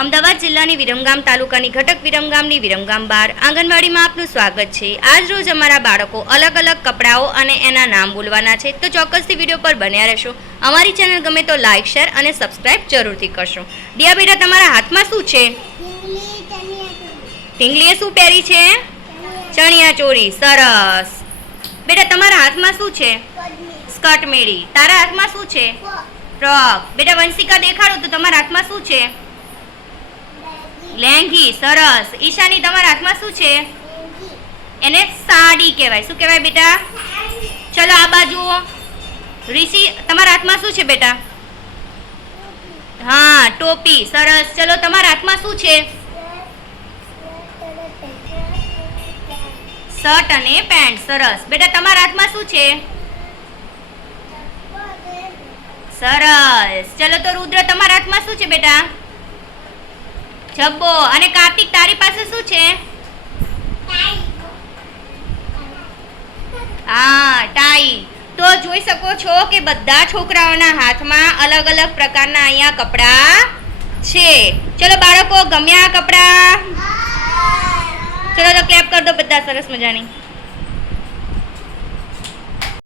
અમદાવાદ જિલ્લાની વિરમગામ તાલુકાની ઘટક વિરમગામની વિરમગામ બાર આંગણવાડીમાં આપનું સ્વાગત છે. આજ રોજ અમારા બાળકો અલગ અલગ કપડાઓ અને એના નામ બોલવાના છે. તો ચોક્કસથી વીડિયો પર બન્યા રહેશો. અમારી ચેનલ ગમે તો લાઇક શેર અને સબસ્ક્રાઇબ જરૂરથી કરશો. દિયા બેટા તમારા હાથમાં શું છે? ઢીંગલીએ શું પહેરી છે? ચણિયા ચોરી સરસ. બેટા તમારા હાથમાં શું છે? સ્કર્ટ મેળી. તારા હાથમાં શું છે? ફ્રોક. બેટા વંશિકા દેખાડો તો તમારા હાથમાં શું છે? લેંઘી સરસ. ઈશાની, તમારા હાથમાં શું છે? એને સાડી કહેવાય. શું કહેવાય બેટા? ચલો, આ બાજુ ઋષિ, તમારા હાથમાં શું છે બેટા? હા, ટોપી. સરસ. ચલો, તમારા હાથમાં શું છે? શર્ટ અને પેન્ટ. સરસ. બેટા, તમારા હાથમાં શું છે? સરસ. ચલો, તો રુદ્ર, તમારા હાથમાં શું છે બેટા? જબ્બો અને કાર્તિક, તારી પાસે શું છે? હા, ટાઈ. તો જોઈ શકો છો કે બધા છોકરાઓના હાથમાં અલગ અલગ પ્રકારના અહીંયા કપડાં છે. ચલો બાળકો, ગમ્યા કપડાં? ચલો, તો ક્લેપ કરી દો બધા, સરસ મજાની.